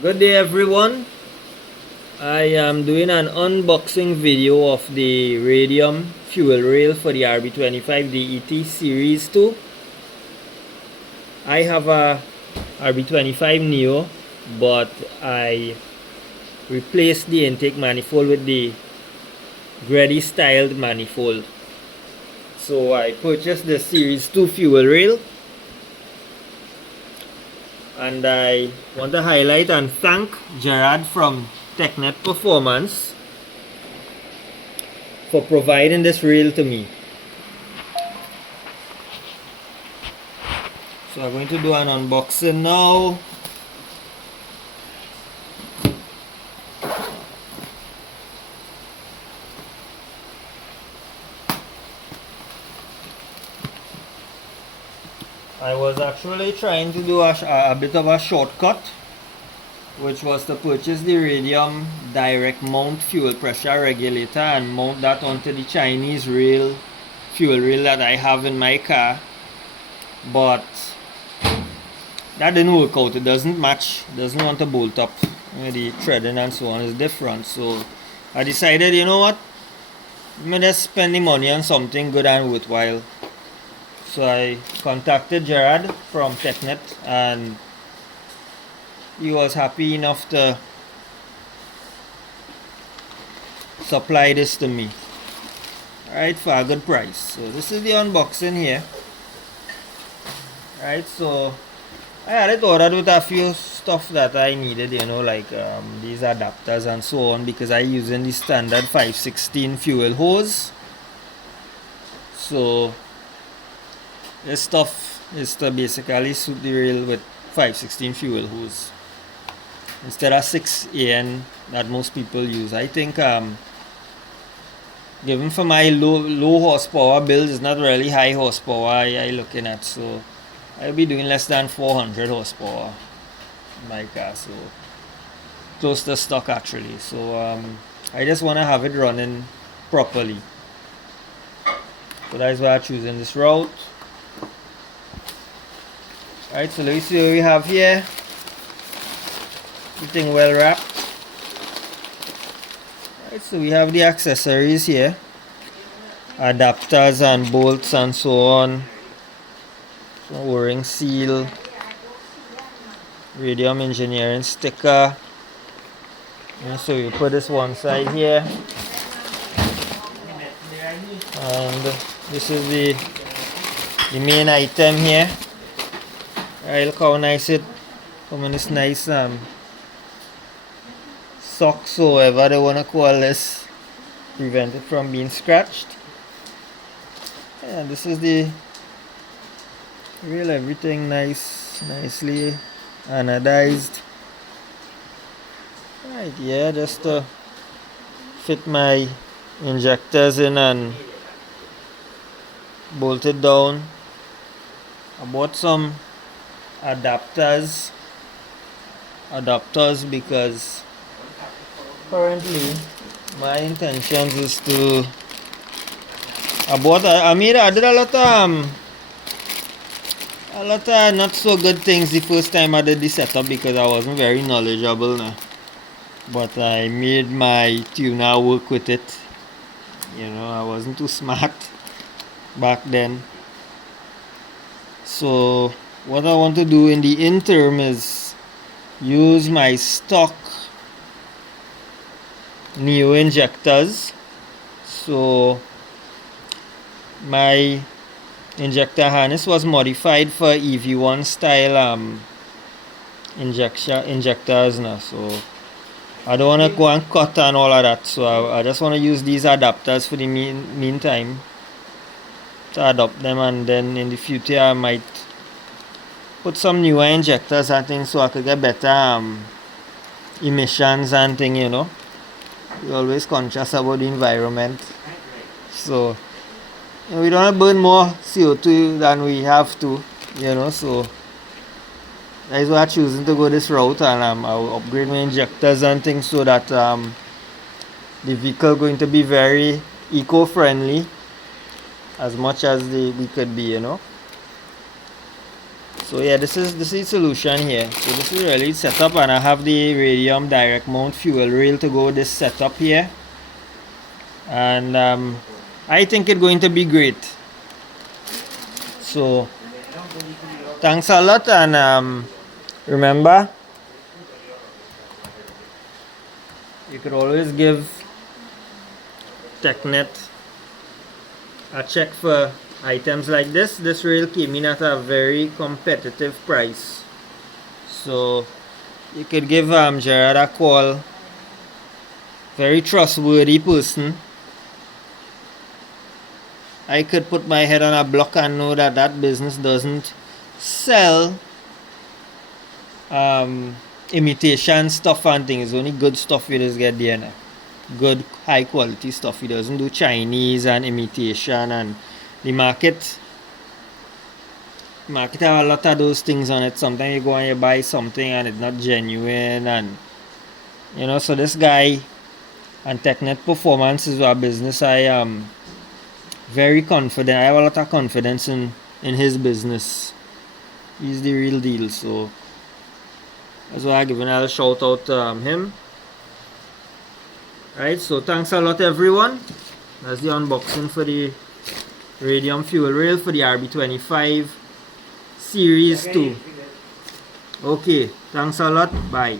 Good day everyone. I am doing an unboxing video of the Radium fuel rail for the RB25DET Series 2. I have a RB25 Neo, but I replaced the intake manifold with the Grady styled manifold. So I purchased the Series 2 fuel rail, and I want to highlight and thank Gerard from Teknet Performance for providing this rail to me. So I'm going to do an unboxing now. I was actually trying to do a bit of a shortcut, which was to purchase the Radium direct mount fuel pressure regulator and mount that onto the Chinese fuel rail that I have in my car. But that didn't work out. It doesn't match, doesn't want to bolt up. The threading and so on is different. So I decided, you know what, I'm gonna just spend the money on something good and worthwhile. So I contacted Gerard from Teknet, and he was happy enough to supply this to me, alright, for a good price. So this is the unboxing here. Alright, so I had it ordered with a few stuff that I needed, you know, like these adapters and so on, because I'm using the standard 516 fuel hose. So this stuff is to basically suit the rail with 516 fuel hose instead of 6AN that most people use. I think given for my low horsepower build, is not really high horsepower I looking at, so I'll be doing less than 400 horsepower in my car, so close to stock actually. So I just want to have it running properly, so that's why I'm choosing this route. Alright, so let me see what we have here. Everything well wrapped. Alright, so we have the accessories here, adapters and bolts and so on. So O-ring seal, Radium engineering sticker. And so you put this one side here, and this is the main item here. Alright, look how nice it come in this nice socks, or whatever they want to call this, prevent it from being scratched. And this is the rail, everything nicely anodized. Right, yeah, just to fit my injectors in and bolt it down. I bought some adapters because currently my intentions is to I did a lot of not so good things the first time I did the setup, because I wasn't very knowledgeable now. But I made my tuner work with it. You know, I wasn't too smart back then. So what I want to do in the interim is use my stock Neo injectors. So my injector harness was modified for EV1 style injectors now. So I don't want to go and cut and all of that. So I just want to use these adapters for the meantime to adopt them, and then in the future I might put some newer injectors and things so I could get better emissions and things, you know. We're always conscious about the environment, so you know, we don't want to burn more CO2 than we have to, you know. So that is why I'm choosing to go this route, and I'll upgrade my injectors and things so that the vehicle going to be very eco-friendly as much as we could be, you know. So yeah, this is the solution here. So this is really set up, and I have the Radium direct mount fuel rail to go with this setup here, and I think it's going to be great. So thanks a lot, and remember, you could always give Teknet a check for items like this. This rail came in at a very competitive price, so you could give Gerard a call. Very trustworthy person. I could put my head on a block and know that that business doesn't sell imitation stuff and things. Only good stuff you just get there now. Good high quality stuff. He doesn't do Chinese and imitation, and the market have a lot of those things on it. Sometimes you go and you buy something and it's not genuine, and you know, so this guy and Teknet Performance is our business. I am very confident. I have a lot of confidence in his business. He's the real deal, so that's why I give another shout out to him. Right, so thanks a lot everyone. That's the unboxing for the Radium fuel rail for the RB25 Series 2. Okay, thanks a lot. Bye.